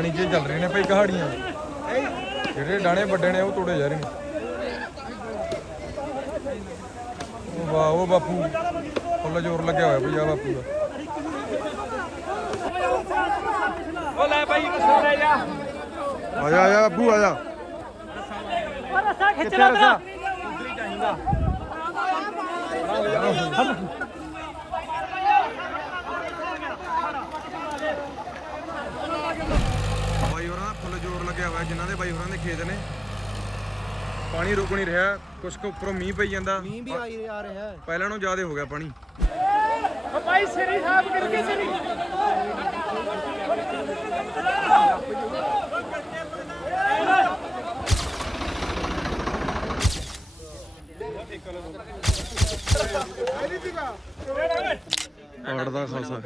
ਪਾਣੀ 'ਚ ਚੱਲ ਰਹੇ ਨੇ ਭਾਈ ਕਹਾੜੀਆਂ ਜਿਹੜੇ ਡਾਣੇ ਵੱਡੇ ਨੇ ਉਹ ਤੋੜੇ ਜਾ ਰਹੇ ਨੇ। ਉਹ ਵਾਹ ਉਹ ਬਾਪੂ। ਫੁੱਲ ਜ਼ੋਰ ਲੱਗਿਆ ਹੋਇਆ ਭਈ ਆ ਬਾਪੂ ਦਾ। ਉਹ ਲੈ ਬਾਈ ਰਸਾ ਲੈ ਜਾ। ਆ ਜਾ ਆ ਜਾ ਬਾਪੂ ਆ ਜਾ। ਰਸਾ ਖਿੱਚ ਲੈ ਤੇਰਾ। ਬਾਈ ਹੋਰਾਂ ਦਾ ਫੁੱਲ ਜ਼ੋਰ ਲੱਗਿਆ ਹੋਇਆ ਜਿਨ੍ਹਾਂ ਦੇ ਬਾਈ ਹੋਰਾਂ ਦੇ ਖੇਤ ਨੇ। ਪਾਣੀ ਰੁਕ ਨਹੀਂ ਰਿਹਾ ਕੁਛ ਕੁ ਉੱਪਰੋਂ ਮੀਂਹ ਪਈ ਜਾਂਦਾ। ਮੀਂਹ ਵੀ ਆਈ ਆ ਰਿਹਾ ਹੈ। ਪਹਿਲਾਂ ਨੂੰ ਜ਼ਿਆਦਾ ਹੋ ਗਿਆ ਪਾਣੀ। ਉਹ ਬਾਈ ਸਰੀ ਸਾਹਿਬ ਕਰਕੇ ਸਰੀ ਪੜਦਾ ਖਾਸਾ।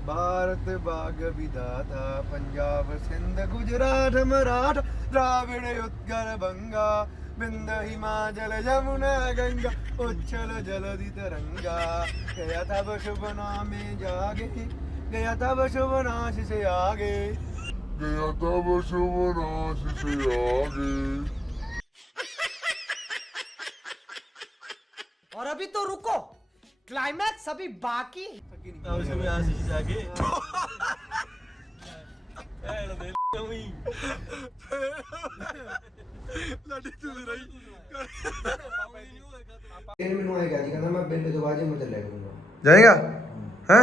भारत बाग विदाता पंजाब सिंध गुजरात मराठ द्राविड उत्कल बंगा बिंद हिमाचल जमुना गंगा उच्छल जलधि तरंगा गया था बशुभ नाम जागे गया था बशुभनाश से आगे। गया था बशुभनाश से आगे। और अभी तो रुको। क्लाइमैक्स अभी बाकी है। ਇਹ ਮੈਨੂੰ ਆਏਗਾ ਜੀ ਕਹਿੰਦਾ ਮੈਂ ਪਿੰਡ ਤੋਂ ਬਾਅਦ ਮੈਂ ਚੱਲਿਆ ਕਰੂੰਗਾ ਜਾਏਗਾ ਹੈ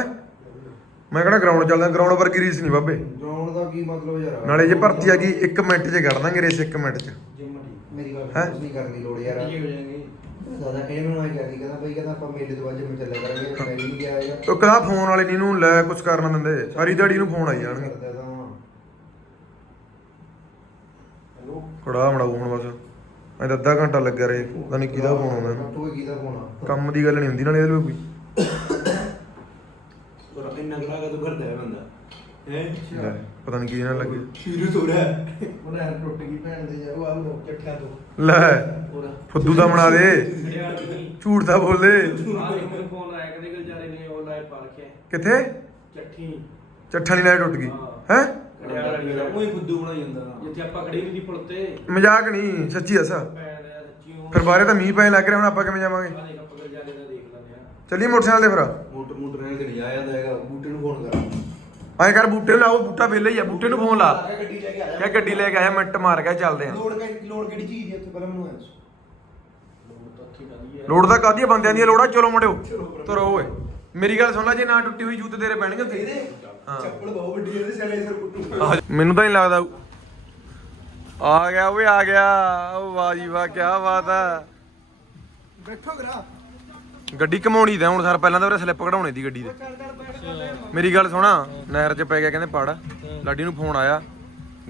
ਮੈਂ ਕਿਹੜਾ ਗਰਾਊਂਡ ਚੱਲਦਾ ਗਰਾਊਂਡ ਵਰਗੀ ਰੀਸ ਨਹੀਂ ਬਾਬੇ ਗਰਾਊਂਡ ਦਾ ਕੀ ਮਤਲਬ ਯਾਰ ਨਾਲੇ ਜੇ ਭਰਤੀ ਆ ਗਈ 1 ਮਿੰਟ 'ਚ ਕੱਢ ਦਾਂਗੇ ਰੇਸ 1 ਮਿੰਟ 'ਚ ਮੇਰੀ ਗੱਲ ਹੈਂ? ਕੁਛ ਨਹੀਂ ਕਰਨ ਦੀ ਲੋੜ ਯਾਰ ਦਾਦਾ ਇਹ ਮੈਨੂੰ ਆਏਗਾ ਜੀ ਕਹਿੰਦਾ ਬਈ ਕਹਿੰਦਾ ਆਪਾਂ ਮੇਲੇ ਤੋਂ ਬਾਅਦ ਮੈਂ ਚੱਲਿਆ ਕਰਾਂਗੇ ਮੈਂ ਵੀ ਨਹੀਂ ਗਿਆ ਹੈਗਾ। ਉਹ ਕਹਿੰਦਾ ਫੋਨ ਵਾਲੇ ਨਹੀਂ ਨੂੰ ਲੈ ਕੁਛ ਕਰਨ ਦਿੰਦੇ। ਸਾਰੀ ਦਿਹਾੜੀ ਨੂੰ ਫੋਨ ਆਈ ਜਾਣਗੇ। ਕਰਦਾ ਤਾਂ। ਮੜਾਉ ਹੁਣ ਬਸ। ਐਂ ਤਾਂ ਅੱਧਾ ਘੰਟਾ ਲੱਗਿਆ ਰਹੇ ਪਤਾ ਨਹੀਂ ਕਿਹਦਾ ਫੋਨ ਆਉਂਦਾ ਇਹਨੂੰ। ਤੂੰ ਕਿਹਦਾ ਫੋਨ ਆ? ਕੰਮ ਦੀ ਗੱਲ ਨਹੀਂ ਹੁੰਦੀ ਨਾਲੇ ਇਹਦੇ ਵਿੱਚ ਕੋਈ। ਇੰਨਾ ਕਰਾ ਤੂੰ ਕਰਦਾ ਹੈ ਬੰਦਾ। ਹੈ ਪਤਾ ਨਹੀਂ ਕੀ ਨਾਲ ਲੱਗੇ। ਸੀਰੀਅਸ ਹੋ ਰਿਹਾ। ਹੈ ਉਹ ਯਾਰ ਟੁੱਟ ਗਈ ਭੈਣ ਦੇ ਯਾਰ ਉਹ ਆ ਲੋਕ ਚੱਠਿਆ ਤੋਂ। ਲੈ ਫੁੱਦੂ ਦਾ ਬਣਾ ਦੇ। ਝੂਠ ਦਾ ਬੋਲ। ਦੇ ਫੋਨ ਆਇਆ ਕਦੇ ਕਦੇ ਜਾਲੇ ਨੇ ਉਹ ਲਾਇ ਪਾ ਰੱਖਿਆ ਕਿੱਥੇ? ਚੱਠੀ। ਚੱਠਾ ਨਹੀਂ ਲਾਇ ਟੁੱਟ ਗਈ। ਹੈ। ਕੜਿਆਲ ਵਾਲੀ ਦਾ। ਉਹੀ ਫੁੱਦੂ ਬਣਾਈ ਜਾਂਦਾ ਜਿੱਥੇ ਆਪਾਂ ਖੜੀ ਹੁੰਦੀ ਪੁਲ ਤੇ ਮਜ਼ਾਕ ਨਹੀਂ ਸੱਚੀ ਦਾ ਉਹ। ਫਿਰ ਬਾਰੇ ਤਾਂ ਮੀਂਹ ਪੈਣ ਲੱਗ ਰਿਹਾ ਹੁਣ ਆਪਾਂ ਕਿਵੇਂ ਜਾਵਾਂਗੇ? ਦਾ ਚੱਲੀਏ ਮੋਟਰਸਾਈਕਲ ਤੇ ਫਿਰ। ਮੋਟਰ ਮੋਟਰ ਨਾਲ ਤੇ ਨਹੀਂ ਆਇਆ ਜਾਂਦਾ ਹੈਗਾ ਬੂਟੇ ਨੂੰ ਫੋਨ ਕਰ। ਐਂ ਕਰ ਬੂਟੇ ਨੂੰ ਲਾਓ ਬੂਟਾ ਵੇਲੇ ਹੀ ਆ ਬੂਟੇ ਨੂੰ ਫੋਨ ਲਾ। ਗੱਡੀ ਲੈ ਕੇ ਕਿਆ ਗੱਡੀ ਲੈ ਕੇ ਆਇਆ ਮਿੰਟ ਮਾਰ ਗਿਆ ਚੱਲਦੇ ਆ। ਲੋੜ ਲੋੜ ਕਿਹੜੀ ਚੀਜ਼ ਦੀ ਉੱਥੇ ਪਹਿਲਾਂ ਮੈਨੂੰ ਐਂ ਤਾਂ ਕਾਦੀ ਲੋੜ ਤਾਂ ਕਾਦੀ ਬੰਦਿਆਂ ਦੀਆਂ ਲੋੜਾਂ? ਚਲੋ ਮੁੰਡਿਓ ਤੁਰੋ ਓਏ। ਮੇਰੀ ਗੱਲ ਸੁਣ ਲੈ ਜੇ ਨਾ ਟੁੱਟੀ ਹੋਈ ਜੂਤ ਤੇਰੇ ਪੈਣਗੇ ਉੱਥੇ। ਹਾਂ। ਚੱਪਲ ਬਹੁਤ ਵੱਡੀ ਹੈ ਇਹਦੇ ਸਿਰੇ ਸਿਰ ਕੁੱਟੂ। ਮੈਨੂੰ ਤਾਂ ਨਹੀਂ ਲੱਗਦਾ। ਆ ਗਿਆ ਓਏ ਆ ਗਿਆ। ਓ ਵਾਹ ਜੀ ਵਾਹ ਕੀ ਬਾਤ ਆ। ਬੈਠੋ ਗਰਾ ਗੱਡੀ ਕਮਾਉਣੀ ਤਾਂ ਹੁਣ ਸਰ ਪਹਿਲਾਂ ਤਾਂ ਉਹਰੇ ਸਲਿੱਪ ਕਢਾਉਣੇ ਦੀ ਗੱਡੀ ਦੇ ਮੇਰੀ ਗੱਲ ਸੁਣਾ ਨਹਿਰ 'ਚ ਪੈ ਗਿਆ ਕਹਿੰਦੇ ਪੜ ਲਾਡੀ ਨੂੰ ਫੋਨ ਆਇਆ।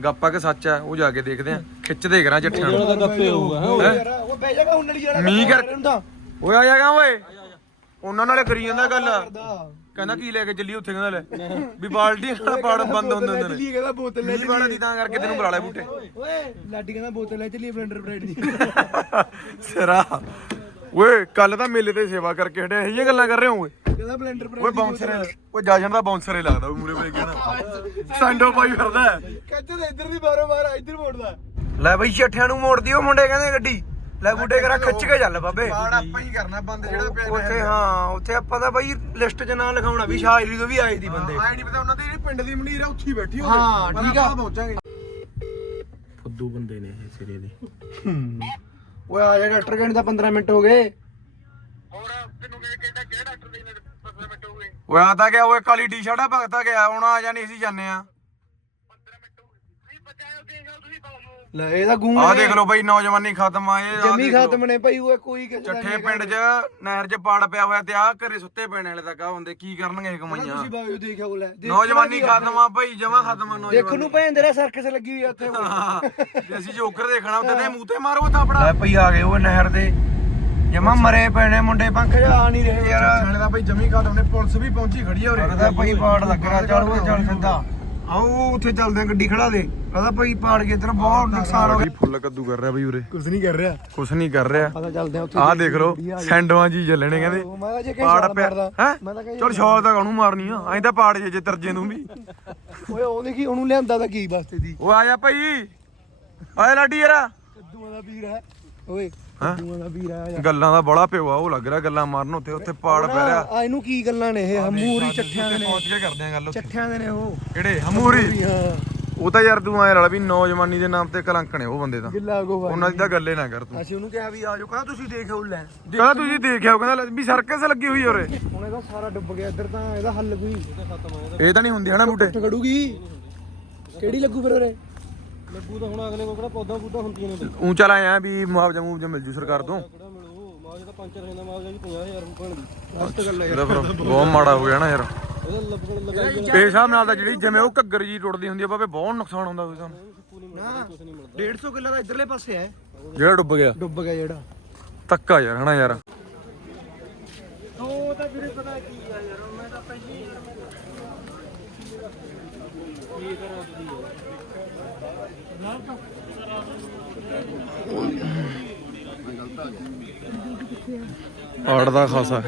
ਗੱਪਾ ਕਿ ਸੱਚ ਆ ਉਹ ਜਾ ਕੇ ਦੇਖਦੇ ਆ। ਖਿੱਚਦੇ ਕਰਾਂ ਜੱਠਿਆਂ ਨੂੰ। ਗੱਪੇ ਹੋਊਗਾ ਹੈਂ? ਉਹ ਬਹਿ ਜਾਗਾ ਹੁਣੜੀ ਯਾਰ ਮੀਂਹ ਕਰ ਹੁੰਦਾ ਓਏ ਆ ਜਾਗਾ ਓਏ। ਉਹਨਾਂ ਨਾਲੇ ਕਰੀ ਜਾਂਦਾ ਗੱਲ। ਕਹਿੰਦਾ ਕੀ ਲੈ ਕੇ ਚੱਲੀ ਉੱਥੇ ਕਹਿੰਦਾ ਲੈ। ਵੀ ਬਾਲਟੀ ਨਾਲ ਪਾੜ ਬੰਦ ਹੁੰਦੇ ਹੁੰਦੇ ਨੇ। ਕਹਿੰਦਾ ਬੋਤਲ ਲੈ ਮੀਂਹ ਵਾਲਾ ਦੀ ਤਾਂ ਕਰਕੇ ਤੈਨੂੰ ਬੁਲਾ ਲਿਆ ਬੂਟੇ। ਓਏ ਲਾਡੀ ਕਹਿੰਦਾ ਬੋਤਲ ਲੈ ਚੱਲੀ ਬਲੈਂਡਰ ਬ੍ਰੈਡ ਦੀ। ਸਿਰਾ। ਓਏ ਕੱਲ ਤਾਂ ਮੇਲੇ ਤੇ ਸੇਵਾ ਕਰਕੇ ਹਟਿਆ ਇਹ ਗੱਲਾਂ ਕਰ ਰਹੇ ਹੋ ਓਏ ਕਹਿੰਦਾ ਬਲੈਂਡਰ ਓਏ ਬਾਉਂਸਰ ਓਏ ਜਾਜਣ ਦਾ ਬਾਉਂਸਰ ਹੀ ਲੱਗਦਾ ਓਏ ਮੂਰੇ ਪੈ ਗਿਆ ਸੈਂਡੋ ਪਾਈ ਫਿਰਦਾ। ਹੈ। ਕੱਚ ਦੇ ਇੱਧਰ ਦੀ ਬਾਰੋ ਬਾਰ ਇੱਧਰ ਮੋੜਦਾ। ਲੈ ਬਈ ਛੱਠਿਆਂ ਨੂੰ ਮੋੜਦੀ ਉਹ ਮੁੰਡੇ ਕਹਿੰਦੇ ਗੱਡੀ। ਲੈ ਬੂਟੇ ਕਰਾ ਖਿੱਚ ਕੇ ਚੱਲ ਬਾਬੇ। ਬਾੜ ਆਪਾਂ ਹੀ ਕਰਨਾ ਬੰਦ ਜਿਹੜਾ ਪਿਆ ਉੱਥੇ ਹਾਂ ਉੱਥੇ ਆਪਾਂ ਤਾਂ ਬਈ ਲਿਸਟ 'ਚ ਨਾਂ ਲਿਖਾਉਣਾ ਵੀ ਸ਼ਾਇਰੀ ਤੋਂ ਵੀ ਆਏ ਦੀ ਬੰਦੇ। ਆਈ ਨਹੀਂ ਪਤਾ ਉਹਨਾਂ ਦੀ ਜਿਹੜੀ ਪਿੰਡ ਦੀ ਮੰਡੀਰ ਆ ਉੱਥੇ ਹੀ ਬੈਠੀ ਹੋਵੇ। ਹਾਂ, ਪਰ ਠੀਕ ਆ। ਆਪਾਂ ਪਹੁੰਚਾਂਗੇ। ਫੁੱਦੂ ਬੰਦੇ ਨੇ ਇਹ ਸਿਰੇ ਦੇ। ਓਏ ਆ ਜਾ ਡਾਕਟਰ ਕਹਿੰਦਾ 15 ਮਿੰਟ ਹੋ ਗਏ। ਓਏ ਆ ਤਾਂ ਗਿਆ ਓਏ ਕਾਲੀ ਟੀ-ਸ਼ਰਟ ਆ ਭਗਤਾ ਗਿਆ ਹੁਣ ਆ ਜਾਣੀ ਅਸੀਂ ਜਾਂਦੇ ਆ। ਲੈ ਇਹਦਾ ਗੂੰ ਆਹ ਦੇਖ ਲਓ ਬਈ ਨੌਜਵਾਨੀ ਖਤਮ ਆ ਇਹ ਆਹ ਜਮੀ ਦੇਖ ਲਓ। ਖਤਮ ਨੇ ਭਾਈ ਉਹ ਕੋਈ ਕਿਸੇ ਦਾ ਚੱਠੇ ਨਹੀਂ ਪਿੰਡ 'ਚ ਨਹਿਰ 'ਚ ਪਾੜ ਪਿਆ ਹੋਇਆ ਤੇ ਆ ਘਰੇ ਸੁੱਤੇ ਪੈਣੇ ਵਾਲੇ ਤੱਕ ਆ ਹੁੰਦੇ ਕੀ ਕਰਨਗੇ ਇਹ। ਕਮਾਈਆਂ। ਤੁਸੀਂ ਬਾਇਓ ਦੇਖਿਆ ਉਹ ਲੈ ਦੇਖ ਨੌਜਵਾਨੀ ਖਤਮ ਆ ਭਾਈ ਜਮਾ ਖਤਮ ਆ ਨੌਜਵਾਨੀ। ਦੇਖਣ ਨੂੰ ਭੈਣ ਤੇਰਾ ਸਰਕਸ ਲੱਗੀ ਹੋਈ ਆ ਉੱਥੇ ਹਾਂ, ਜੇ ਅਸੀਂ ਜੋਕਰ ਦੇਖਣਾ ਉੱਤੇ ਤੇ ਮੂੰਹ ਤੇ ਮਾਰੋ ਥਾਪੜਾ। ਭਈ ਆ ਗਏ ਉਹ ਨਹਿਰ ਦੇ। ਜਮਾ ਮਰੇ ਪੈਣੇ ਮੁੰਡੇ ਪੰਖ ਜਾ ਆ ਨਹੀਂ ਰਹੇ ਯਾਰ। ਥਾਣੇ ਦਾ ਭਾਈ ਜਮੀ ਖਤਮ ਨੇ ਪੁਲਿਸ ਵੀ ਪਹੁੰਚੀ ਖੜੀ ਆ ਉਰੇ। ਲੱਗਦਾ ਭਾਈ ਪਾੜ ਲੱਗ ਰਿਹਾ ਚੱਲ ਓਏ ਚੱਲ ਸਿੱਧਾ। ਆਓ ਉੱਥੇ ਚੱਲਦੇ ਆ ਗੱਡੀ ਖੜਾ ਦੇ। ਕਹਿੰਦਾ ਭਾਈ ਪਾੜ ਕੇ ਇਧਰ ਬਹੁਤ ਨੁਕਸਾਨ ਹੋ ਗਿਆ। ਫੁੱਲ ਕੱਦੂ ਕਰ ਰਿਹਾ ਬਈ ਉਰੇ। ਕੁਝ ਨਹੀਂ ਕਰ ਰਿਹਾ। ਕੁਛ ਨਹੀਂ ਕਰ ਰਿਹਾ। ਆਪਾਂ ਚੱਲਦੇ ਆ ਉੱਥੇ। ਆਹ ਦੇਖ ਲਓ ਸੈਂਡਵਾਂ ਜੀ ਚੱਲਣੇ ਕਹਿੰਦੇ। ਪਾੜ ਪਿਆ। ਹੈ? ਮੈਂ ਤਾਂ ਕਹੀ ਚਲ ਛਾਲ ਤਾਂ ਕਾਹਨੂੰ ਮਾਰਨੀ ਆ? ਐਂ ਤਾਂ ਪਾੜ ਜੇ ਜੇ ਤਰਜੇ ਨੂੰ ਵੀ। ਓਏ ਉਹ ਦੇਖੀ ਉਹਨੂੰ ਲਿਆਂਦਾ ਤਾਂ ਕੀ ਵਾਸਤੇ ਦੀ ਉਹ ਆਇਆ ਭਾਈ। ਆਇਆ ਲਾਡੀ ਯਾਰਾ ਕੱਦੂਆਂ ਦਾ ਵੀਰ ਹੈ। ਓਏ ਦਾ ਵੀਰ ਗੱਲਾਂ ਦਾ ਬੜਾ ਪਿਓ ਆ ਉਹ ਲੱਗ ਰਿਹਾ ਗੱਲਾਂ ਮਾਰਨ ਉੱਥੇ ਉੱਥੇ ਪਾੜ ਪੈ ਰਿਹਾ। ਆ ਇਹਨੂੰ ਕੀ ਗੱਲਾਂ ਨੇ ਇਹ? ਹਮੂਰੀ ਚੱਠਿਆਂ ਦੇ ਨੇ। ਪਹੁੰਚ ਕੇ ਕਰਦੇ ਆ ਗੱਲ ਉੱਥੇ। ਚੱਠਿਆਂ ਦੇ ਨੇ ਉਹ। ਕਿਹੜੇ? ਹਮੂਰੀ ਉਹ ਤਾਂ ਯਾਰ ਤੂੰ ਐ ਰਲ ਵੀ ਨੌਜਵਾਨੀ ਦੇ ਨਾਮ ਤੇ ਕਲੰਕ ਨੇ ਉਹ ਬੰਦੇ ਤਾਂ। ਗੋਵਾ ਉਹਨਾਂ ਦੀ ਤਾਂ ਗੱਲੇ ਨਾ ਕਰ ਤੂੰ। ਅਸੀਂ ਉਹਨੂੰ ਕਿਹਾ ਵੀ ਆ ਜਾਓ ਕਹਿੰਦਾ ਤੁਸੀਂ ਦੇਖੋ ਲੈ। ਕਹਿੰਦਾ ਤੁਸੀਂ ਦੇਖਿਆ ਉਹ ਕਹਿੰਦਾ ਵੀ ਸਰਕਸ ਲੱਗੀ ਹੋਈ ਉਰੇ। ਹੁਣ ਇਹਦਾ ਸਾਰਾ ਡੁੱਬ ਗਿਆ ਇੱਧਰ ਤਾਂ ਇਹਦਾ ਹੱਲ ਕੋਈ। ਇਹ ਤਾਂ ਨਹੀਂ ਹੁੰਦੀ ਹਨਾ ਬੂਟੇ? ਖੜੂਗੀ। ਕਿਹੜੀ ਲੱਗੂ ਫਿਰ ਉਰੇ? ਲੱਗੂ ਤਾਂ ਹੁਣ ਅਗਲੇ ਕੋਲ ਕਿਹੜਾ ਪੌਦਾ ਪੂਦਾ ਹੁੰਦੀਆਂ ਨੇ ਉੱਚਾ ਲਾਇਆ ਵੀ ਮੁਆਵਜ਼ਾ ਮੁਆਵਜ਼ਾ ਮਿਲ ਜੂ ਸਰਕਾਰ ਤੋਂ। ਕਿਹੜਾ ਮਿਲੂ? ਮਾਜ ਦਾ ਪੰਚਰ ਰਹਿੰਦਾ ਮਾਜ ਦਾ ਵੀ 50000 ਰੁਪਏ ਦੀ ਗਲਤ ਗੱਲ ਹੈ ਇਹਦਾ ਫਿਰ ਬਹੁਤ ਮਾੜਾ ਹੋ ਗਿਆ ਨਾ ਯਾਰ। ਇਹਦਾ ਲੱਗਣ ਲਗਾਈ ਇਹ ਹਿਸਾਬ ਨਾਲ ਤਾਂ ਜਿਹੜੀ ਜਿਵੇਂ ਉਹ ਘੱਗਰ ਜੀ ਟੁੱਟਦੀ ਹੁੰਦੀ ਆ ਬਾਬੇ ਬਹੁਤ ਨੁਕਸਾਨ ਹੁੰਦਾ ਹੋਵੇ ਸਾਨੂੰ ਨਾ 150 ਕਿੱਲਾ ਦਾ ਇੱਧਰਲੇ ਪਾਸੇ ਹੈ। ਜਿਹੜਾ ਡੁੱਬ ਗਿਆ। ਡੁੱਬ ਗਿਆ ਜਿਹੜਾ। ਤੱਕਾ ਯਾਰ ਹਨਾ ਯਾਰ। ਉਹ ਤਾਂ ਵੀਰੇ ਪਤਾ ਕੀ ਆ ਯਾਰ ਮੈਂ ਤਾਂ ਪਹਿਲੀ ਪਾੜ ਦਾ ਖਾਸਾ।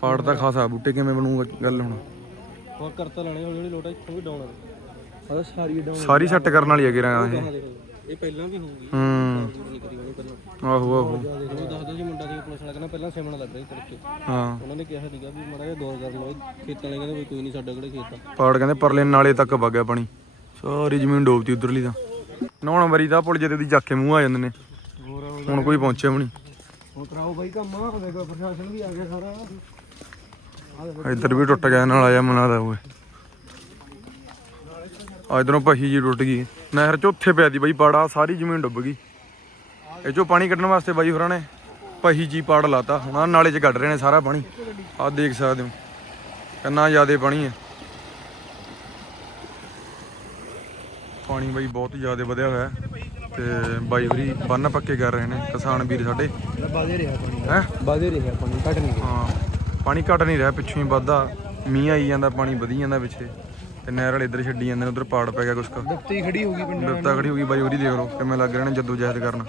ਪਾੜ ਦਾ ਖਾਸਾ ਬੂਟੇ ਕਿਵੇਂ ਬਣੂਗਾ ਗੱਲ ਹੁਣ? ਹੋਰ ਕਰਤਾ ਲੈਣੇ ਹੌਲੀ ਹੌਲੀ ਲੋਟਾ ਇੱਥੋਂ ਵੀ ਡਾਉਣ ਆ। ਸਾਰੀ ਡਾਊਨ ਸਾਰੀ ਸੈੱਟ ਕਰਨ ਵਾਲੀ ਹੈਗੀ ਰਾਂ ਇਹ? ਪਹਿਲਾਂ ਵੀ ਹੋਊਗੀ। ਹੂੰ। ਆਹੋ ਆਹੋ। ਦੱਸਦਾ ਸੀ ਮੁੰਡਾ ਕਹਿੰਦਾ ਪਹਿਲਾਂ ਸਿਮਣਾ ਲੱਗ ਸੀ ਤੜਕੇ। ਹਾਂ। ਉਹਨਾਂ ਨੇ ਕਿਹਾ ਸੀਗਾ ਵੀ ਮਾੜਾ ਜਿਹਾ ਗੌਰ ਕਰ ਲਓ ਖੇਤਾਂ ਵਾਲੇ ਕਹਿੰਦੇ ਵੀ ਕੋਈ ਨਹੀਂ ਸਾਡਾ ਕਿਹੜੇ ਖੇਤ ਆ। ਪਾੜ ਕਹਿੰਦੇ ਪਰਲੇ ਨਾਲੇ ਤੱਕ ਵਗ ਗਿਆ ਪਾਣੀ। ਸਾਰੀ ਜ਼ਮੀਨ ਡੋਬਤੀ ਉਧਰਲੀ ਤਾਂ। ਨਹਾਉਣ ਵਾਰੀ ਤਾਂ ਪੁਲ ਜਿਹਦੇ ਦੀ ਜਾ ਕੇ ਮੂੰਹ ਆ ਜਾਂਦੇ ਨੇ। ਹੁਣ ਕੋਈ ਪਹੁੰਚਿਆ ਵੀ ਨਹੀਂ। ਹੁਣ ਕਰਾਓ ਬਾਈ ਕੰਮ ਆ ਦੇਖੋ ਪ੍ਰਸ਼ਾਸਨ ਵੀ ਆ ਗਿਆ ਸਾਰਾ। ਇੱਧਰ ਵੀ ਟੁੱਟ ਗਿਆ ਨਾਲ ਆਇਆ ਮਨਾ ਦਾ ਓਏ ਆ ਇਧਰੋਂ ਪਹੀ ਜੀ ਟੁੱਟ ਗਈ। ਨਹਿਰ ਚ ਉੱਥੇ ਪਿਆ ਦੀ ਬਾਈ ਪਾੜਾ ਸਾਰੀ ਜ਼ਮੀਨ ਡੁੱਬ ਗਈ। ਇਹ ਚੋਂ ਪਾਣੀ ਕੱਢਣ ਵਾਸਤੇ ਬਾਈ ਹੋਰਾਂ ਨੇ ਪਹੀ ਜੀ ਪਾੜ ਲਾਤਾ। ਹੁਣ ਆਹ ਨਾਲੇ ਚ ਕੱਢ ਰਹੇ ਨੇ ਸਾਰਾ ਪਾਣੀ। ਆਹ ਦੇਖ ਸਕਦੇ ਹੋ। ਕਿੰਨਾ ਜ਼ਿਆਦੇ ਪਾਣੀ ਹੈ। ਪਾਣੀ ਬਾਈ ਬਹੁਤ ਜ਼ਿਆਦਾ ਵਧਿਆ ਹੋਇਆ। ਤੇ ਬਾਈ ਹੋਰੀ ਬੰਨ ਪੱਕੇ ਕਰ ਰਹੇ ਨੇ ਕਿਸਾਨ ਵੀਰ ਸਾਡੇ। ਰਿਹਾ ਪਾਣੀ। ਹੈ? ਬਾਦੇ ਰਿਹਾ ਪਾਣੀ ਘਟ ਨਹੀਂ ਗਿਆ ਹਾਂ। ਪਾਣੀ ਘਟ ਨਹੀਂ ਰਿਹਾ ਪਿੱਛੋਂ ਹੀ ਵੱਧਦਾ। ਮੀਂਹ ਆਈ ਜਾਂਦਾ ਪਾਣੀ ਵਧੀ ਜਾਂਦਾ ਪਿੱਛੇ। ਤੇ ਨਹਿਰ ਵਾਲੇ ਇੱਧਰ ਛੱਡੀ ਜਾਂਦੇ ਨੇ ਉਧਰ ਪਾੜ ਪੈ ਗਿਆ ਕੁਛ ਕੁ। ਦੁੱਤੀ ਖੜੀ ਹੋ ਗਈ ਪਿੰਡਾਂ ਬਿਪਤਾ ਖੜੀ ਹੋ ਗਈ ਬਾਈ ਉਹਦੀ ਦੇਖ ਲਓ ਕਿਵੇਂ ਲੱਗ ਰਹੇ ਨੇ ਜੱਦੋ ਜਹਿਦ ਕਰਨ।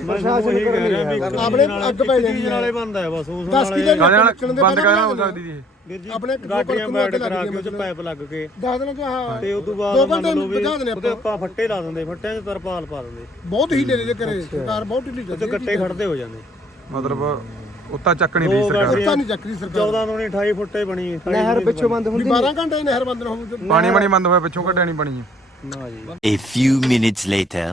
ਪ੍ਰਸ਼ਾਸਨ ਆਪਣੇ ਅੱਗ ਪੈ ਜਾਂਦੀ ਨਾਲੇ ਬੰਦਾ ਹੈ ਬਸ ਉਸ 10 ਕਿਲੇ ਕਾਹਦੇ ਨਾਲ ਬੰਦ ਕਰਨਾ ਹੋ ਸਕਦੀ ਜੀ ਇਹ ਆਪਣੇ ਗਾਡੀਆਂ ਬੈਠ ਕਰਾ ਕੇ ਉਹ ਚ ਪਾਈਪ ਲੱਗ ਕੇ। ਦੱਸ ਦੇਣਾ ਕਿ ਹਾਂ। ਤੇ ਉਸ ਤੋਂ ਬਾਅਦ ਦੋ ਮੰਨ ਘੰਟੇ ਲਓ ਵੀ ਬਚਾ ਦੇਣੇ ਉਹਦੇ ਆਪਾਂ। ਆਪਾਂ ਫੱਟੇ ਲਾ ਦਿੰਦੇ ਫੱਟਿਆਂ 'ਚ ਤਰਪਾਲ ਪਾ ਦਿੰਦੇ। ਬਹੁਤ ਹੀ ਲੈ ਕਰੇ ਸਰਕਾਰ ਬਹੁਤ ਢਿੱਲੀ ਗੱਟੇ ਖੜਦੇ ਹੋ ਜਾਂਦੇ। ਮਤਲਬ ਉੱਤਾ ਚੱਕ ਨਹੀਂ ਰਹੀ ਸਰਕਾਰ। ਪਤਾ ਨਹੀਂ ਚੱਕਰੀ ਸਰਕਾਰ। 14 ਤੋਂ ਨਹੀਂ 28 ਫੁੱਟੇ ਬਣੀ ਨਹਿਰ ਪਿੱਛੋਂ ਬੰਦ ਹੁੰਦੀ 12 ਘੰਟੇ ਨਹਿਰ ਬੰਦ ਨਾ ਹੋਊ ਪਾਣੀ ਬਣੀ ਬੰਦ ਹੋਇਆ ਪਿੱਛੋਂ ਘਟਿਆ ਨਹੀਂ ਪਾਣੀ ਨਾ ਜੀ। A few minutes later.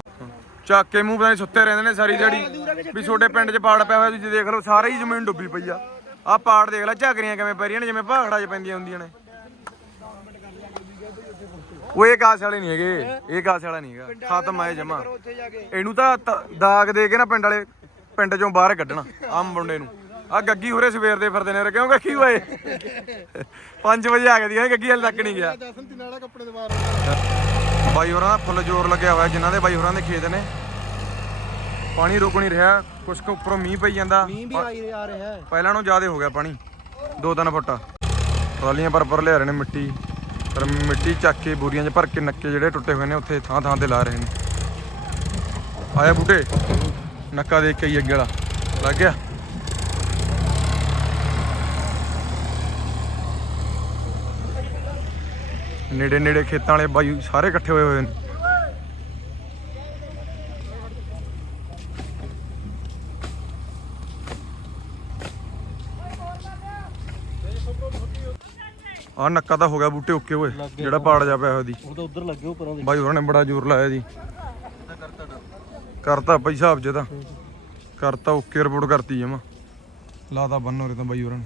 ਚੱਕ ਕੇ ਮੂੰਹ ਬਣੇ ਸੁੱਤੇ ਰਹਿੰਦੇ ਨੇ ਸਾਰੀ ਦਿਹਾੜੀ। ਵੀ ਛੋਟੇ ਪਿੰਡ 'ਚ ਪਾੜ ਪਿਆ ਹੋਇਆ ਤੁਸੀਂ ਦੇਖ ਲਓ ਸਾਰੀ ਹੀ ਜ਼ਮੀਨ ਡੁੱਬੀ ਪਈ ਆ। ਆਹ ਪਾੜ ਦੇਖ ਲੈ ਝਾਕਰੀਆਂ ਕਿਵੇਂ ਪੈ ਰਹੀਆਂ ਨੇ ਜਿਵੇਂ ਪਹਾੜਾਂ 'ਚ ਪੈਂਦੀਆਂ ਹੁੰਦੀਆਂ ਨੇ। ਉਹ ਇਹ ਕਾਸ ਵਾਲੇ ਨਹੀਂ ਹੈਗੇ ਇਹ ਕਾਸ ਵਾਲਾ ਨਹੀਂ ਹੈਗਾ। ਖਤਮ ਆਏ ਜਮਾ ਇਹਨੂੰ ਤਾਂ ਤ- ਦਾਗ ਦੇ ਕੇ ਨਾ ਪਿੰਡ ਵਾਲੇ ਪਿੰਡ 'ਚੋਂ ਬਾਹਰ ਕੱਢਣਾ ਆਹ ਮੁੰਡੇ ਨੂੰ। ਆ ਗੱਗੀ ਹੋਰੇ ਸਵੇਰ ਦੇ ਫਿਰਦੇ ਨੇ ਕਿਉਂ ਗੱਗੀ ਹੋਏ? 5 ਵਜੇ ਆ ਗਈ ਦੀ ਗੱਗੀ ਹਲ ਤੱਕ ਨਹੀਂ ਗਿਆ। ਦਸਨ ਤਿਨਾਲਾ ਕੱਪੜੇ ਦੇ ਬਾਹਰ ਬਾਈ ਹੋਰਾਂ ਦਾ ਫੁੱਲ ਜ਼ੋਰ ਲੱਗਿਆ ਹੋਇਆ ਜਿਨ੍ਹਾਂ ਦੇ ਬਾਈ ਹੋਰਾਂ ਦੇ ਖੇਤ ਨੇ। ਪਾਣੀ ਰੁਕ ਨਹੀਂ ਰਿਹਾ ਕੁਛ ਕੁ ਉੱਪਰੋਂ ਮੀਂਹ ਪਈ ਜਾਂਦਾ। ਮੀਂਹ ਵੀ ਆਈ ਆ ਰਿਹਾ ਹੈ। ਪਹਿਲਾਂ ਨੂੰ ਜ਼ਿਆਦਾ ਹੋ ਗਿਆ ਪਾਣੀ ਦੋ ਤਿੰਨ ਫੁੱਟ। ਟਰਾਲੀਆਂ ਪਰ ਪਰ ਲਿਆ ਰਹੇ ਨੇ ਮਿੱਟੀ। ਪਰ ਮਿੱਟੀ ਚੱਕ ਕੇ ਬੋਰੀਆਂ 'ਚ ਭਰ ਕੇ ਨੱਕੇ ਜਿਹੜੇ ਟੁੱਟੇ ਹੋਏ ਨੇ ਉੱਥੇ ਥਾਂ ਥਾਂ ਤੇ ਲਾ ਰਹੇ ਨੇ। ਆਇਆ ਬੂਟੇ? ਨੱਕਾ ਦੇਖ ਕੇ ਹੀ ਅੱਗੇ ਵਾਲਾ। ਲੱਗ ਗਿਆ? ਨੇੜੇ ਨੇੜੇ ਖੇਤਾਂ ਵਾਲੇ ਬਾਈ ਸਾਰੇ ਇਕੱਠੇ ਹੋਏ ਹੋਏ ਨੇ। ਆ ਨੱਕਾ ਤਾਂ ਹੋ ਗਿਆ ਬੂਟੇ ਓਕੇ ਓਏ ਜਿਹੜਾ ਪਾੜ ਜਾ ਪਿਆ ਉਹਦੀ ਉਹ ਤਾਂ ਉਧਰ ਲੱਗੇ ਉੱਪਰੋਂ ਦੇ। ਬਾਈ ਹੋਰਾਂ ਨੇ ਬੜਾ ਜ਼ੋਰ ਲਾਇਆ ਜੀ। ਕਰਤਾ ਭਾਈ ਹਿਸਾਬ ਜੇ ਤਾਂ ਕਰਤਾ ਓਕੇ ਰਿਪੋਰਟ ਕਰਤੀ ਜਮਾ। ਲਾਤਾ ਬੰਨ ਹੋਰੇ ਤਾਂ ਬਾਈ ਹੋਰਾਂ ਨੇ।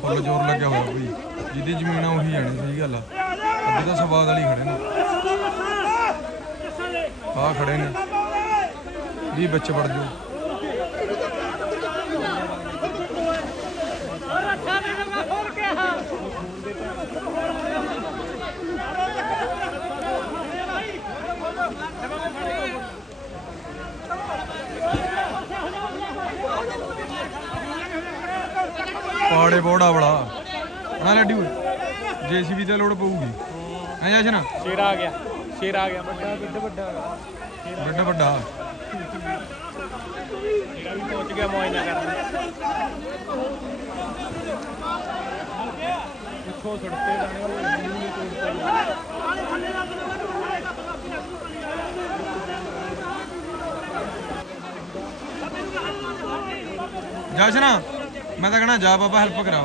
ਫੁੱਲ ਜ਼ੋਰ ਲੱਗਿਆ ਹੋਇਆ ਭਾਈ ਜਿਹਦੀ ਜ਼ਮੀਨ ਆ ਉਹੀ ਜਾਣੀ, ਸਹੀ ਗੱਲ ਆ। ਅੱਗੇ ਤਾਂ ਸਵਾਦ ਵਾਲੀ ਖੜੇ ਨੇ। ਆ ਖੜੇ ਨੇ। ਵੀ ਬੱਚੇ ਵੜ ਜਾਓ। ਪਾੜੇ ਬੋੜਾ ਬੜਾ। ਨਾ ਲੱਡੂ? ਜੀਸੀਬੀ ਤੇ ਲੋਡ ਪਊਗੀ। ਐ ਜਸ਼ਨ? ਸ਼ੇਰ ਆ ਗਿਆ ਸ਼ੇਰ ਆ ਗਿਆ ਵੱਡਾ ਵੱਡਾ ਵੱਡਾ। ਵੱਡਾ ਵੱਡਾ। ਜਿਹੜਾ ਵੀ ਪਹੁੰਚ ਗਿਆ ਮੁਆਇਨਾ ਕਰਨ। ਇੱਥੋਂ ਸੜਤੇ ਜਾਣੇ ਵਾਲੇ ਮੂੰਹ ਨਹੀਂ ਤੋੜਦੇ ਜਸ਼ਨ? ਮੈਂ ਤਾਂ ਕਹਣਾ ਜਾ ਬਾਬਾ ਹੈਲਪ ਕਰਾ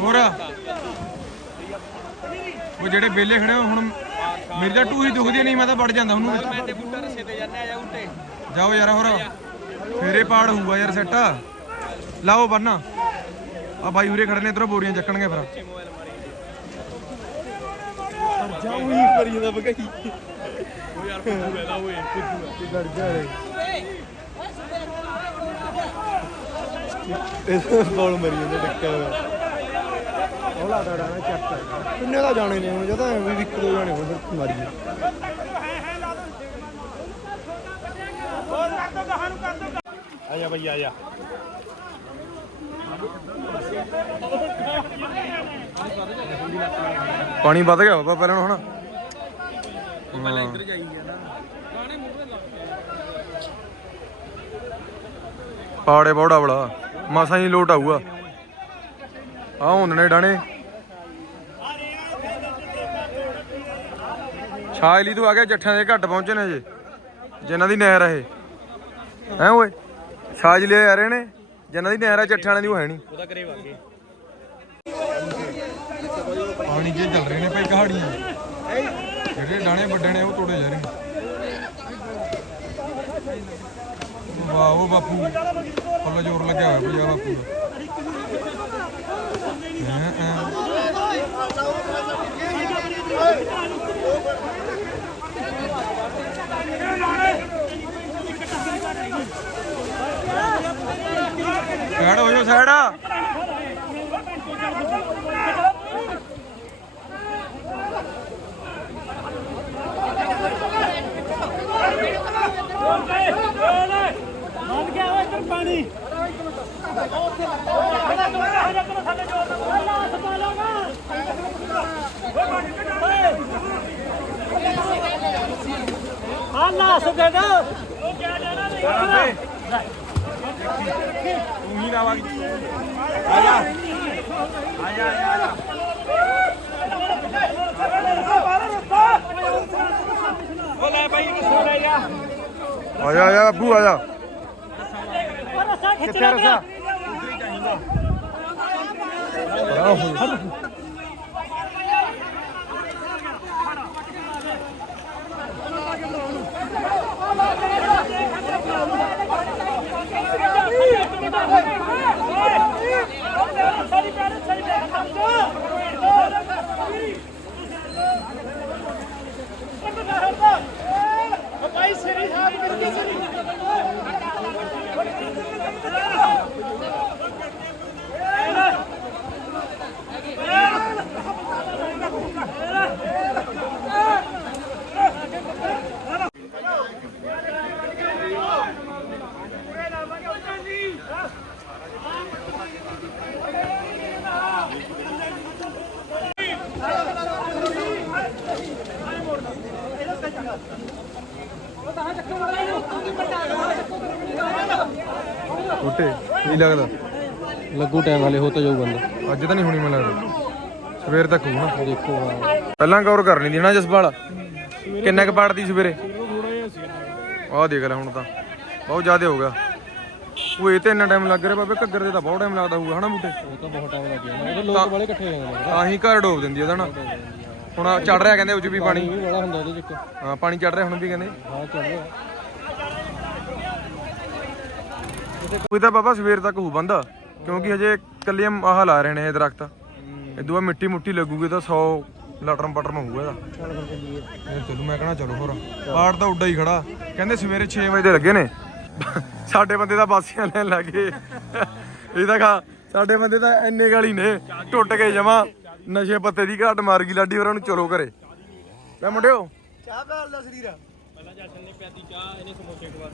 ਹੋਰ? ਉਹ ਜਿਹੜੇ ਬੇਲੇ ਖੜੇ ਹੋ ਹੁਣ ਮੇਰੀ ਤਾਂ ਟੂਹੀ ਦੁਖਦੀ ਨਹੀਂ ਮੈਂ ਤਾਂ ਵੜ ਜਾਂਦਾ ਉਹਨੂੰ ਮੈਂ ਤੇ ਬੁੱਟਾ ਰਸੇ ਤੇ ਜਾਂਦੇ ਆ ਜਾ ਉੱਤੇ ਜਾਓ ਯਾਰ ਹੋਰ। ਫੇਰੇ ਪਾੜ ਹੋਊਗਾ ਯਾਰ ਸੈੱਟ ਲਾਓ ਬੰਨਾ। ਆ ਬਾਈ ਉਰੇ ਖੜੇ ਨੇ ਇਧਰੋਂ ਬੋਰੀਆਂ ਚੱਕਣਗੇ ਫਿਰ। ਜਾਉਂ ਹੀ ਕਰੀ ਜਾਂਦਾ ਬਗਾਈ ਉਹ ਯਾਰ ਫੁੱਟੂ ਇਹਦਾ ਓਏ ਫੁੱਟੂ ਲੜ ਜਾ ਰੇ। ਇਹ ਬੋਲ ਮਰੀ ਜਾਂਦਾ ਟੱਕਾ ਹੋਇਆ ਹੌਲਾ ਡਾੜਾ ਨਾ ਚੱਕ। ਕਿੰਨੇ ਦਾ ਜਾਣੇ ਨੇ ਹੁਣ ਜਦੋਂ ਵੀ ਇੱਕ ਦੋ ਜਾਣੇ ਹੋਣ ਫਿਰ ਮਾਰੀਏ। ਆ ਜਾ ਬਈ, ਆ ਜਾ। ਪਾਣੀ ਵੱਧ ਗਿਆ ਬਾਬਾ ਪਹਿਲਾਂ ਹੁਣ। ਪਹਿਲਾਂ ਇੱਧਰ ਜਾਈ ਗਿਆ ਨਾ ਪਾੜੇ ਬੋੜਾ ਬੜਾ। ਮਸਾਂ ਹੀ ਲੋਟ ਆਊਗਾ। ਆ ਹੁੰਦੇ ਨੇ ਡਾਣੇ ਛਾਇਲੀ ਤੋਂ ਆ ਗਿਆ ਜੱਠਿਆਂ ਦੇ ਘੱਟ ਪਹੁੰਚੇ ਨੇ ਜੇ ਜਿਨ੍ਹਾਂ ਦੀ ਨਹਿਰ ਆ ਇਹ। ਹੈ ਓਏ ਛਾਜਲੇ ਆ ਰਹੇ ਨੇ ਜਿਨ੍ਹਾਂ ਦੀ ਨਹਿਰ ਆ ਜੱਠਿਆਂ ਵਾਲਿਆਂ ਦੀ ਉਹ ਹੈ ਨਹੀਂ। ਉਹਦਾ ਕਰੇ ਵਾਗੇ। ਪਾਣੀ ਜੇ ਚੱਲ ਰਹੇ ਨੇ ਭਾਈ ਕਹਾੜੀਆਂ। ਜਿਹੜੇ ਡਾਣੇ ਵੱਡੇ ਨੇ ਉਹ ਤੋੜੇ ਜਾ ਰਹੇ ਨੇ। ਵਾਹ ਉਹ ਬਾਪੂ। ਫੁੱਲ ਜ਼ੋਰ ਲੱਗਿਆ ਹੋਇਆ ਭਈਆ ਬਾਪੂ ਦਾ ਹੈਂ, ਹੈਂ। ਸਾਈਡ ਹੋ ਜਾਓ ਸਾਈਡ ਉਹ ਲੈ ਬਾਈ ਕਿੱਥੋਂ ਲੈ ਜਾ ਆ ਜਾ ਆ ਜਾ ਬਾਪੂ ਆ ਜਾ ਕਿੱਥੇ ਰਸਾ ਛੋਟੇ ਨਹੀਂ ਲੱਗਦਾ ਲੱਗੂ ਟਾਈਮ ਵਾਲੇ ਹੋ ਤਾਂ ਜਾਊ ਬੰਦਾ ਅੱਜ ਤਾਂ ਨਹੀਂ ਹੋਣੀ ਮੈਨੂੰ ਲੱਗਦਾ ਸਵੇਰ ਤੱਕ ਹੋਊ ਨਾ। ਦੇਖੋ ਪਹਿਲਾਂ ਗੌਰ ਕਰ ਲੈਂਦੀ ਨਾ ਜਸਪਾਲ। ਕਿੰਨਾ ਕੁ ਪਾੜਦੀ ਸਵੇਰੇ? ਆਹ ਦੇਖ ਲੈ ਹੁਣ ਤਾਂ। ਬਹੁਤ ਜ਼ਿਆਦਾ ਹੋ ਗਿਆ। ਉਹ ਇਹ ਤੇ ਇੰਨਾ ਟਾਈਮ ਲੱਗ ਰਿਹਾ ਬਾਬੇ, ਘੱਗਰ ਦੇ ਤਾਂ ਬਹੁਤ ਟਾਈਮ ਲੱਗਦਾ ਹੋਊਗਾ, ਹਨਾ ਬੂਟੇ? ਉਹ ਤਾਂ ਬਹੁਤ ਟਾਈਮ ਲੱਗ ਗਿਆ ਲੋਕ ਵਾਲੇ ਇਕੱਠੇ ਹੋ ਜਾਂਦੇ ਤਾਂ ਹੀ ਘਰ ਡੋਬ ਦਿੰਦੀ ਉਹਦਾ ਨਾ। ਹੁਣ ਚੜ ਰਿਹਾ ਕਹਿੰਦੇ ਉਹ ਵੀ ਪਾਣੀ। ਵੀ ਬੜਾ ਹੁੰਦਾ ਉਹਦੇ ਚ ਹਾਂ, ਪਾਣੀ ਚੜ ਰਿਹਾ ਹੁਣ ਵੀ ਕਹਿੰਦੇ। ਹਾਂ ਚੱਲ ਰਿਹਾ ਕੋਈ ਤਾਂ ਬਾਬਾ ਸਵੇਰ ਤੱਕ ਹੋ ਬੰਦਾ, ਕਿਉਂਕਿ ਹਜੇ ਕੱਲੀਆਂ ਆਹ ਲਾ ਰਹੇ ਨੇ ਇਹ ਦਰਖਤ। ਇਦੋਂ ਬਾਅਦ ਮਿੱਟੀ ਮੁੱਟੀ ਲੱਗੂਗੀ ਤਾਂ 100 ਲਟਰਮ ਪਟਰਮ ਹੋਊਗਾ ਇਹਦਾ। ਇਹ ਚਲੂ ਮੈਂ ਕਹਣਾ ਚਲੋ ਹੋਰ। ਪਾੜ ਤਾਂ ਉੱਡਾ ਹੀ ਖੜਾ। ਕਹਿੰਦੇ ਸਵੇਰੇ 6 ਵਜੇ ਦੇ ਲੱਗੇ ਨੇ। ਸਾਡੇ ਬੰਦੇ ਤਾਂ ਬਾਸੀਆਂ ਲੈਣ ਲੱਗੇ ਇਹ ਤਾਂ ਖਾ ਸਾਡੇ ਬੰਦੇ ਤਾਂ ਇੰਨੇ ਗਾਲੀ ਨੇ ਟੁੱਟ ਗਏ ਜਮਾ। ਨਸ਼ੇ ਪੱਤੇ ਦੀ ਘਾਟ ਮਾਰ ਗਈ ਲਾਡੀ ਹੋਰਾਂ ਨੂੰ ਚਲੋ ਘਰੇ। ਮੈਂ ਮੁੰਡਿਓ। ਚਾਹ ਕਾਲ ਦਾ ਸਰੀਰ। ਪਹਿਲਾਂ ਜਸ਼ਨ ਨੇ ਪਿਆਦੀ ਚਾਹ ਇਹਨੇ ਸਮੋਸੇ ਖਵਾ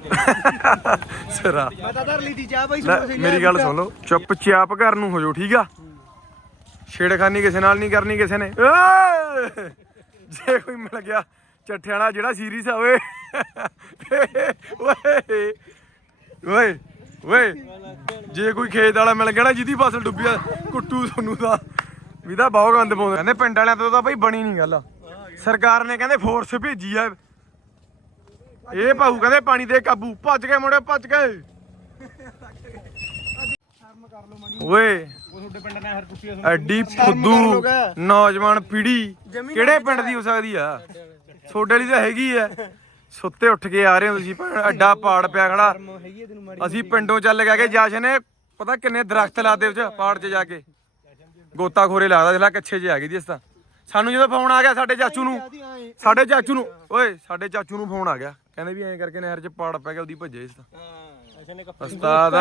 ਕੇ ਸਿਰਾ। ਮੈਂ ਤਾਂ ਧਰ ਲਈ ਤੀ ਚਾਹ ਬਾਈ ਲੈ, ਸਮੋਸੇ ਮੇਰੀ ਗੱਲ ਸੁਣ ਲਓ। ਚੁੱਪ ਚਾਪ ਘਰ ਨੂੰ ਹੋ ਜਾਓ ਠੀਕ ਆ? ਛੇੜਖਾਨੀ ਕਿਸੇ ਨਾਲ ਨਹੀਂ ਕਰਨੀ ਕਿਸੇ ਨੇ। ਜੇ ਕੋਈ ਮਿਲ ਗਿਆ ਚੱਠੇ ਵਾਲਾ ਜਿਹੜਾ ਸੀਰੀਅਸ ਆ, ਓਏ। ਓਏ ਓਏ ਓਏ। ਜੇ ਕੋਈ ਖੇਤ ਵਾਲਾ ਮਿਲ ਗਿਆ ਨਾ, ਜਿਹਦੀ ਫਸਲ ਡੁੱਬੀ ਆ, ਕੁੱਟੂ ਤੁਹਾਨੂੰ ਦਾ ਵੀ ਤਾਂ ਬਹੁਤ ਗੰਦ ਪਾਉਂਦੇ। ਕਹਿੰਦੇ ਪਿੰਡ ਵਾਲਿਆਂ ਤੋਂ ਤਾਂ ਬਈ ਬਣੀ ਨਹੀਂ ਗੱਲ। ਸਰਕਾਰ ਨੇ ਕਹਿੰਦੇ ਫੋਰਸ ਭੇਜੀ ਆ। ਇਹ ਭਾਊ ਕਹਿੰਦੇ ਪਾਣੀ ਦੇ ਕਾਬੂ। ਭੱਜ ਗਏ ਮੁੰਡੇ ਭੱਜ ਗਏ। ਓਏ। ਉਹ ਤੁਹਾਡੇ ਪਿੰਡ ਨਹਿਰ ਟੁੱਟੀ ਆ ਐਡੀ ਫੁੱਦੂ ਨੌਜਵਾਨ ਪੀੜ੍ਹੀ ਕਿਹੜੇ ਪਿੰਡ ਦੀ ਹੋ ਸਕਦੀ ਆ? ਛੋਡੇ ਲਈ ਤਾਂ ਹੈਗੀ ਆ। ਸੁੱਤੇ ਉੱਠ ਕੇ ਆ ਰਹੇ ਹੋ ਤੁਸੀਂ ਭੈਣ, ਐਡਾ ਪਾੜ ਪਿਆ ਖੜਾ। ਅਸੀਂ ਪਿੰਡੋਂ ਚੱਲ ਕੇ ਗਏ ਜਸ਼ਨ ਨੇ ਪਤਾ ਕਿੰਨੇ ਦਰਖਤ ਲਾਦੇ ਵਿੱਚ ਪਾੜ 'ਚ ਜਾ ਕੇ। ਗੋਤਾਖੋਰੇ ਲਾਦਾ ਜਿਹੜਾ ਕੱਛੇ 'ਚ ਆ ਗਈ ਦੀ ਇਸ ਤਾਂ। ਸਾਨੂੰ ਜਦੋਂ ਫੋਨ ਆ ਗਿਆ ਸਾਡੇ ਚਾਚੂ ਨੂੰ ਸਾਡੇ ਚਾਚੂ ਨੂੰ ਓਏ ਸਾਡੇ ਚਾਚੂ ਨੂੰ ਫੋਨ ਆ ਗਿਆ। ਕਹਿੰਦੇ ਵੀ ਐਂ ਕਰਕੇ ਨਹਿਰ 'ਚ ਪਾੜ ਪੈ ਗਿਆ ਉਹਦੀ ਭੱਜੇ ਇਸ ਤਾਂ। ਜਸ਼ਨ ਨੇ ਉਸਤਾਦ।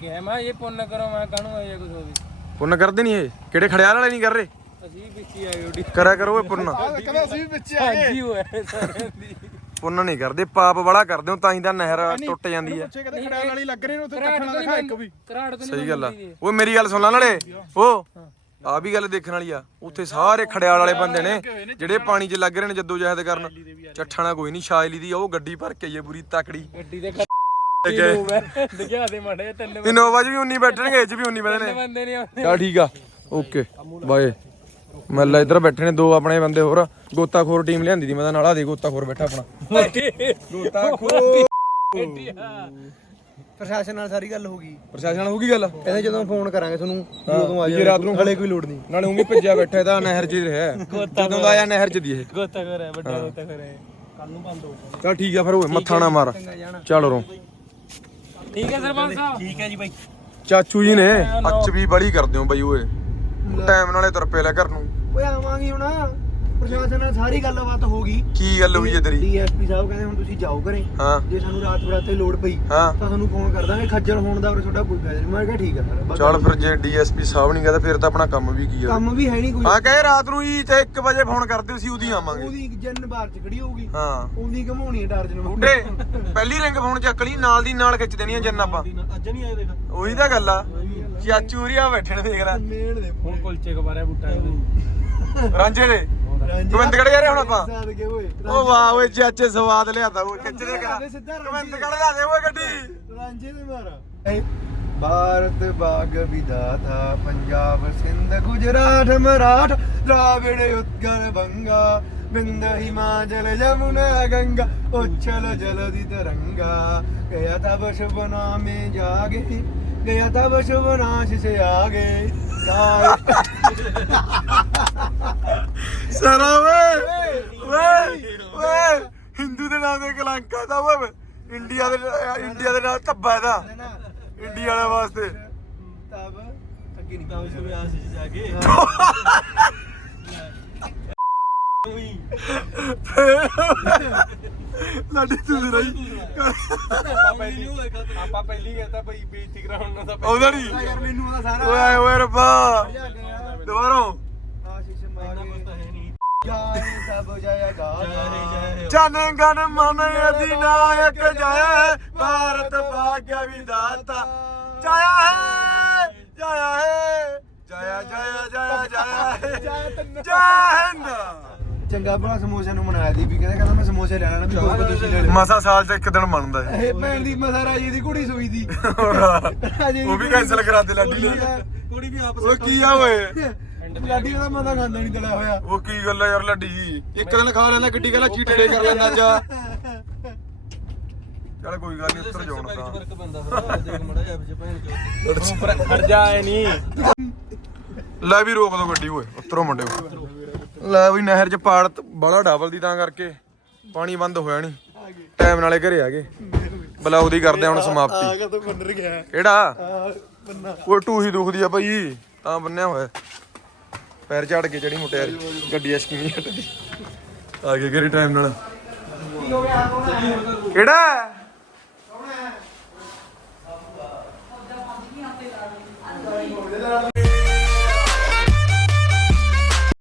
ਕਿਹਾ ਮੈਂ ਇਹ ਪੁੰਨ ਕਰੋ ਮੈਂ ਕਾਹਨੂੰ ਆਇਆ ਕੁਝ ਹੋਵੇ ਪੁੰਨ ਕਰਦੇ ਨਹੀਂ ਇਹ? ਕਿਹੜੇ ਖੜਿਆਲ ਵਾਲੇ ਨਹੀਂ ਕਰ ਰਹੇ? ਅਸੀਂ ਵਿੱਚ ਹੀ ਆਏ ਉਹਦੀ ਕਰਿਆ ਕਰੋ ਇਹ ਪੁੰਨ। ਕਹਿੰਦਾ ਅਸੀਂ ਵੀ ਵਿੱਚ ਹਾਂਜੀ ਹੋਇਆ ਸਾਰਿਆਂ ਦੀ। ਪੁੰਨ ਨਹੀਂ ਕਰਦੇ ਪਾਪ ਬੜਾ ਕਰਦੇ ਹੋ ਤਾਂ ਹੀ ਤਾਂ ਨਹਿਰ ਟੁੱਟ ਜਾਂਦੀ ਹੈ। ਪਿੱਛੇ ਕਿਤੇ ਖੜਿਆਲ ਵਾਲੀ ਲੱਗ ਰਹੇ ਨੇ ਉੱਥੇ ਘਰਾਟ ਕੱਖਣਾ ਤੋਂ ਦਿਖਾ ਇੱਕ ਵੀ। ਘਰਾਟ ਤੋਂ ਸਹੀ ਗੱਲ ਆ। ਓਏ ਮੇਰੀ ਗੱਲ ਸੁਣ ਲੈ ਨਾਲੇ। ਓ। ਆ ਵੀ ਗੱਲ ਦੇਖਣ ਵਾਲੀ ਆ ਉੱਥੇ ਸਾਰੇ ਖੜਿਆਲ ਵਾਲੇ ਬੰਦੇ ਨੇ ਜਿਹੜੇ ਪਾਣੀ 'ਚ ਲੱਗ ਰਹੇ ਨੇ ਜੱਦੋ ਜਹਿਦ ਕਰਨ। ਚੱਠਾਣਾ ਕੋਈ ਨਹੀਂ ਸ਼ਾਇਲੀ ਦੀ ਉਹ ਗੱਡੀ ਭਰ ਕੇ ਆਈ ਹੈ ਪੂਰੀ ਤਕੜੀ। ਗੱਡੀ ਦੇ ਦਿਖਾ ਦੇ ਮਾੜੇ ਤਿੰਨ ਇਨੋਵਾ 'ਚ ਵੀ 19 ਬੈਠਣਗੇ ਇਹ 'ਚ ਵੀ 19 ਬੈਠਣੇ ਬੰਦੇ ਨੇ ਚਲ ਠੀਕ ਆ ਓਕੇ ਬਾਏ। ਮੱਲਾ ਇੱਧਰ ਬੈਠੇ ਨੇ ਦੋ ਆਪਣੇ ਬੰਦੇ ਹੋਰ ਗੋਤਾਖੋਰ ਟੀਮ ਲਿਆਂਦੀ ਦੀ ਮੈਂ ਤਾਂ ਨਾਲ ਆ ਦੇ ਗੋਤਾਖੋਰ ਬੈਠਾ ਆਪਣਾ। ਗੋਤਾਖੋਰ। ਪ੍ਰਸ਼ਾਸਨ ਨਾਲ ਸਾਰੀ ਗੱਲ ਹੋ ਗਈ। ਪ੍ਰਸ਼ਾਸਨ ਨਾਲ ਹੋਊਗੀ ਗੱਲ? ਕਹਿੰਦੇ ਜਦੋਂ ਫੋਨ ਕਰਾਂਗੇ ਤੁਹਾਨੂੰ ਉਦੋਂ ਆ ਜਾਓ ਰਾਤ ਨੂੰ ਹਲੇ ਕੋਈ ਲੋੜ ਨਹੀਂ। ਨਾਲੇ ਉਹਨੇ ਭੱਜਿਆ ਬੈਠਾ ਇਹਦਾ ਨਹਿਰ 'ਚ ਹੀ ਰਿਹਾ। ਜਦੋਂ ਦਾ ਆਇਆ ਨਹਿਰ 'ਚ ਦੀ ਇਹ। ਗੋਤਾ ਕਰ ਵੱਡਾ ਗੋਤਾ ਕਰ ਕੱਲ ਨੂੰ ਬੰਦ ਹੋ ਚਲ ਠੀਕ ਆ ਫਿਰ ਓਏ ਮੱਥਾ ਨਾ ਮਾਰ। ਚੱਲ ਰੋ। ਠੀਕ ਹੈ ਸਰਪੰਚ ਸਾਹਿਬ। ਠੀਕ ਹੈ ਜੀ ਬਾਈ। ਚਾਚੂ ਜੀ ਨੇ ਅੱਛ ਵੀ ਬੜੀ ਕਰਦੇ ਹੋ ਬਈ ਓਏ। ਟਾਈਮ ਨਾਲੇ ਤੁਰ ਪਏ ਲੈ ਘਰ ਨੂੰ। ਓਏ ਆਵਾਂਗੇ ਹੁਣ। ਪ੍ਰਸ਼ਾਸਨ ਨਾਲ ਸਾਰੀ ਗੱਲਬਾਤ ਹੋ ਗਈ। ਕੀ ਗੱਲ ਹੋਈ ਹੈ ਤੇਰੀ? ਡੀਐਸਪੀ ਸਾਹਿਬ ਕਹਿੰਦੇ ਹੁਣ ਤੁਸੀਂ ਜਾਓ ਘਰੇ। ਹਾਂ। ਜੇ ਸਾਨੂੰ ਰਾਤ ਬਰਾਤੇ ਲੋੜ ਪਈ ਹਾਂ। ਤਾਂ ਤੁਹਾਨੂੰ ਫੋਨ ਕਰ ਦਾਂਗੇ ਖੱਜਲ ਹੋਣ ਦਾ ਫਿਰ ਤੁਹਾਡਾ ਕੋਈ ਫਾਇਦਾ ਨਹੀਂ ਮੈਂ ਕਿਹਾ ਠੀਕ ਆ ਸਰ ਬਸ ਚੱਲ ਫਿਰ ਜੇ ਡੀਐਸਪੀ ਸਾਹਿਬ ਨਹੀਂ ਕਹਿੰਦਾ ਫਿਰ ਤਾਂ ਆਪਣਾ ਕੰਮ ਵੀ ਕੀ ਆ? ਕੰਮ ਵੀ ਹੈ ਨਹੀਂ ਕੋਈ। ਹਾਂ ਕਹੇ ਰਾਤ ਨੂੰ ਹੀ ਤੇ 1 ਵਜੇ ਫੋਨ ਕਰਦੇ ਸੀ ਉਹਦੀ ਆਵਾਂਗੇ। ਉਹਦੀ ਜਨ ਬਾਹਰ ਚ ਖੜੀ ਹੋਊਗੀ। ਹਾਂ। ਉਹਦੀ ਘਮਾਉਣੀ ਹੈ ਟਾਰਚ ਨੂੰ ਬੂਟੇ ਪਹਿਲੀ ਰਿੰਗ ਫੋਨ ਚੱਕ ਲਈ ਨਾਲ ਦੀ ਨਾਲ ਖਿੱਚ ਦੇਣੀਆਂ ਜੰਨ ਆਪਾਂ। ਅੱਜ ਨਹੀਂ ਆਏ ਦੇਖ। ਉਹੀ ਤਾਂ ਗੱਲ ਆ। ਚਾਚੂ ਹੋਰੀਆ ਬੈਠੇ ਨੇ ਦੇਖ ਲੈ। ਮੇੜ ਦੇ ਹੁਣ ਕੁਲਚੇ ਖਵਾਰਿਆ ਬੁੱਟਾ ਰਾਂਝੇ ਦੇ। ਗੋਬਿੰਦਗੜ੍ਹ ਜਾ ਰਹੇ ਹੁਣ ਆਪਾਂ ਸਾਦ ਕੇ ਓਏ ਓ ਵਾਹ ਓਏ ਚਾਚੇ ਸਵਾਦ ਲਿਆਤਾ ਓਏ ਖਿੱਚ ਦੇ ਕਰਾ ਸਿੱਧਾ ਗੋਬਿੰਦਗੜ੍ਹ ਲਿਆ ਦੇ ਓਏ ਗੱਡੀ ਰਾਂਝੇ ਦੇ ਮਾਰਾ ਭਾਰਤ ਬਾਗ ਵਿਦਾਤਾ ਪੰਜਾਬ ਸਿੰਧ ਗੁਜਰਾਤ ਮਰਾਠ द्राविड उत्कल बंगा बिंद हिमाचल यमुना गंगा उच्छल जलधि तरंगा गया तब शुभ नामे जागे गया तब शुभ नाश से आगे गाय ਸਾਰਾ ਓਏ ਓਏ ਓਏ। ਹਿੰਦੂ ਦੇ ਨਾਮ ਦੇ ਕਲੰਕ ਆ ਤਾਂ ਇੰਡੀਆ ਦੇ ਇੰਡੀਆ ਦੇ ਨਾਲ ਧੱਬਾ ਦਾ ਇੰਡੀਆ ਵਾਲੇ ਵਾਸਤੇ। ਤਬ ਅੱਗੇ ਨਹੀਂ ਤਾਂ ਸ਼ੁਰੂ ਆਸ ਲਾਡੀ ਤੂੰ ਰਹੀ। ਆਪਾਂ ਪਹਿਲੀ ਕਹਤਾ ਭਾਈ ਬੇਇੱਜ਼ਤੀ ਕਰਾਉਣ ਦਾ ਉਹਦਾ ਨਹੀਂ। ਓਏ ਓਏ ਰੱਬਾ। ਦੁਬਾਰਾ। ਜੈ ਸਭ ਜੈ ਗਾਤਾ ਜਨ ਗਣ ਮਨ ਅਧਿਨਾਇਕ ਜੈ ਭਾਰਤ ਭਾਗਯ ਵਿਦਾਤਾ ਜਾਇਆ ਹੈ ਜਾਇਆ ਹੈ ਜਾਇਆ ਜਾਇਆ ਜਾਇਆ ਜਾਇਆ ਜੈ ਹਿੰਦ। ਚੰਗਾ ਬਣਾ ਸਮੋਸੇ ਨੂੰ ਮਨਾਇਆ ਦੀ ਵੀ ਕਹਿੰਦਾ ਕਹਿੰਦਾ ਮੈਂ ਸਮੋਸੇ ਲੈਣਾ ਨਾ ਵੀ ਦੋ ਕੁ ਤੁਸੀਂ ਲੈ ਲਓ। ਮਸਾ ਸਾਲ ਚ ਇੱਕ ਦਿਨ ਮੰਨਦਾ ਹੈ। ਇਹ ਭੈਣ ਦੀ ਮਸਾ ਰਾਜੀ ਦੀ ਕੁੜੀ ਸੋਈ ਦੀ ਉਹ ਵੀ ਕੈਨਸਲ ਕਰਾ ਦੇ ਲਾਡੀ ਕੁੜੀ ਵੀ ਆਪ ਉਹ ਕੀ ਆ ਓਏ? ਲਾਡੀ ਉਹਦਾ ਮਜ਼ਾ ਖਾਂਦਾ ਨਹੀਂ ਤਲਿਆ ਹੋਇਆ। ਉਹ ਕੀ ਗੱਲ ਆ ਯਾਰ ਲੱਡੀ? ਇੱਕ ਦਿਨ ਖਾ ਲੈਂਦਾ ਗੱਡੀ ਕਹਿੰਦਾ ਚੀਟੜੇ ਕਰ ਲੈਂਦਾ ਜਾ ਚੱਲ ਕੋਈ ਗੱਲ ਨਹੀਂ ਉੱਤਰ ਜਾਉਣ ਤਾਂ। ਫ਼ਰਕ ਪੈਂਦਾ ਫਿਰ ਦੇਖ ਮੜਾ ਜਾ ਵਿੱਚ ਭੈਣ ਚੋ ਖੜ ਜਾ ਐ ਨਹੀਂ ਲੈ ਵੀ ਰੋਕ ਦੋ ਗੱਡੀ ਓਏ ਉਤਰੋ ਮੁੰਡੇ ਲੈ ਵੀ ਨਹਿਰ 'ਚ ਪਾੜ ਬੜਾ ਡਬਲ ਦੀ ਤਾਂ ਕਰਕੇ ਪਾਣੀ ਬੰਦ ਹੋਇਆ ਨਹੀਂ ਟਾਈਮ ਨਾਲੇ ਘਰੇ ਆ ਗਏ। ਬਲੌਗ ਦੀ ਕਰਦੇ ਆ ਹੁਣ ਸਮਾਪਤੀ। ਕਦੋਂ ਬੰਦਰ ਗਿਆ। ਕਿਹੜਾ? ਬੰਨਾ ਉਹ ਟੂਹੀ ਦੁਖਦੀ ਆ ਭਾਈ। ਤਾਂ ਬੰਨਿਆ ਹੋਇਆ। ਪੈਰ ਝਾੜ ਕੇ ਚੜੀ ਮੁਟਿਆਰੀ ਗੱਡੀ ਅਸ਼ਕੀ ਨਹੀਂ ਹਟਦੀ ਆ ਗਏ ਘਰੇ ਟਾਈਮ ਨਾਲ? ਕਿਹੜਾ? ਏ